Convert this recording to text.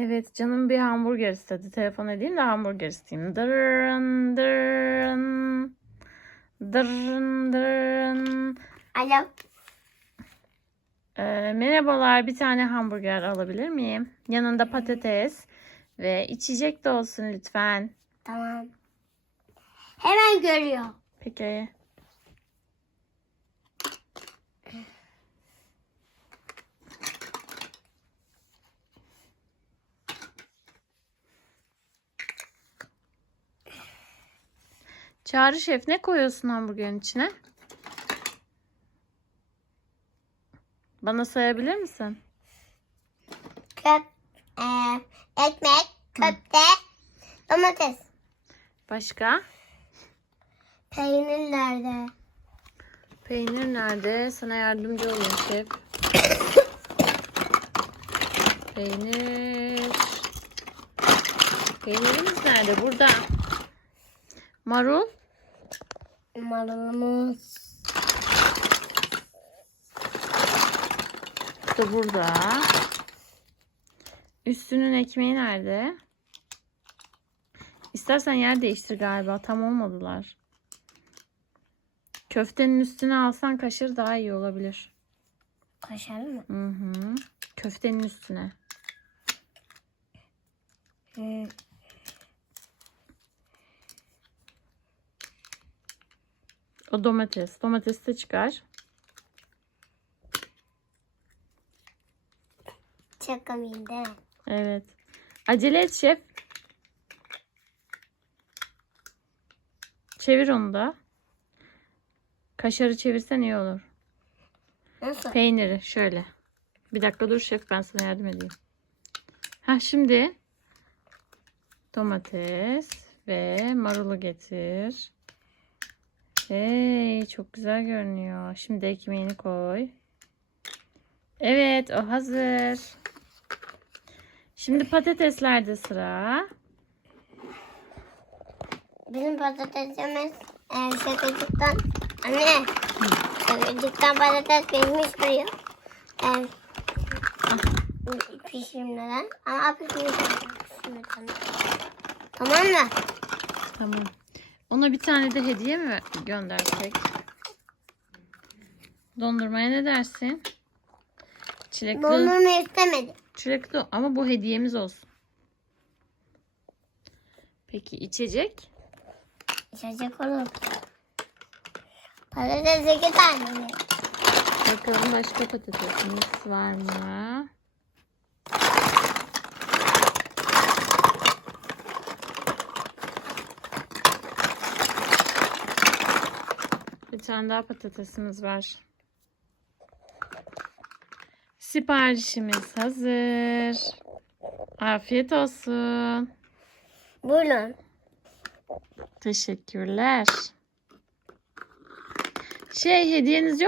Evet canım bir hamburger istedi. Telefon edeyim de hamburger isteyeyim. Dırın dırın. Dırın dırın. Alo. Ee, merhabalar bir tane hamburger alabilir miyim? Yanında patates ve içecek de olsun lütfen. Tamam. Hemen görüyor. Peki. Çağrı şef ne koyuyorsun hamburgerin içine? Bana sayabilir misin? Köp, e, ekmek, köfte, domates. Başka? Peynir nerede? Peynir nerede? Sana yardımcı olayım şef. Peynir. Peynirimiz nerede? Burada. Marul. Marulumuz. Da burada. Üstünün ekmeği nerede? İstersen yer değiştir galiba. Tam olmadılar. Köftenin üstüne alsan kaşır daha iyi olabilir. Kaşar mı? Hı hı. Köftenin üstüne. Hı. O domates. Domatesi de çıkar. Değil mi? Evet. Acele et şef. Çevir onu da. Kaşarı çevirsen iyi olur. Nasıl? Peyniri şöyle. Bir dakika dur şef ben sana yardım edeyim. Ha şimdi domates ve marulu getir. Hey çok güzel görünüyor. Şimdi ekmeğini koy. Evet o hazır. Şimdi patateslerde sıra. Bizim patatesimiz e, şakacıktan anne şakacıktan patates pişmiş duruyor. E, pişirmeden ama pişmeden. Tamam mı? Tamam. Ona bir tane de hediye mi göndersek? Dondurmaya ne dersin? Çilekli. Dondurma istemedim. Çilekli ama bu hediyemiz olsun. Peki içecek? İçecek olur. Patates iki tane mi? Bakalım başka patatesimiz var mı? Bir tane daha patatesimiz var. Siparişimiz hazır. Afiyet olsun. Buyurun. Teşekkürler. Şey hediyeniz yok